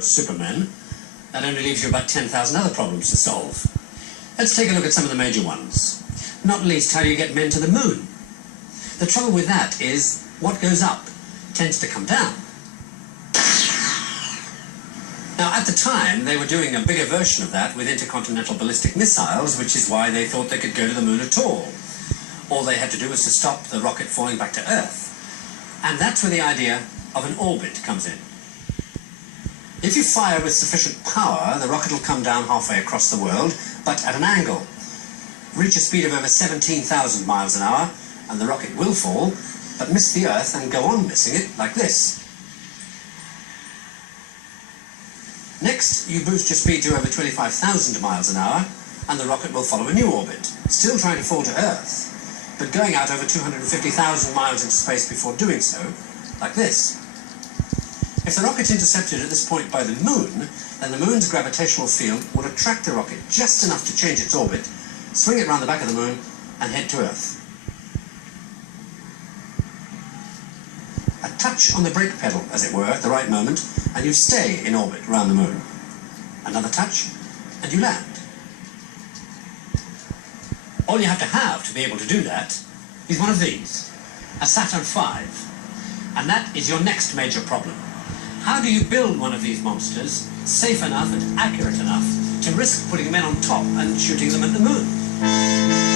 Superman, that only leaves you about 10,000 other problems to solve. Let's take a look at some of the major ones. Not least, how do you get men to the moon? The trouble with that is, what goes up tends to come down. Now, at the time, they were doing a bigger version of that with intercontinental ballistic missiles, which is why they thought they could go to the moon at all. All they had to do was to stop the rocket falling back to Earth. And that's where the idea of an orbit comes in. If you fire with sufficient power, the rocket will come down halfway across the world, but at an angle. Reach a speed of over 17,000 miles an hour, and the rocket will fall, but miss the Earth and go on missing it, like this. Next, you boost your speed to over 25,000 miles an hour, and the rocket will follow a new orbit, still trying to fall to Earth, but going out over 250,000 miles into space before doing so, like this. If the rocket's intercepted at this point by the moon, then the moon's gravitational field will attract the rocket just enough to change its orbit, swing it round the back of the moon, and head to Earth. A touch on the brake pedal, as it were, at the right moment, and you stay in orbit round the moon. Another touch, and you land. All you have to be able to do that is one of these, a Saturn V. And that is your next major problem. How do you build one of these monsters safe enough and accurate enough to risk putting men on top and shooting them at the moon?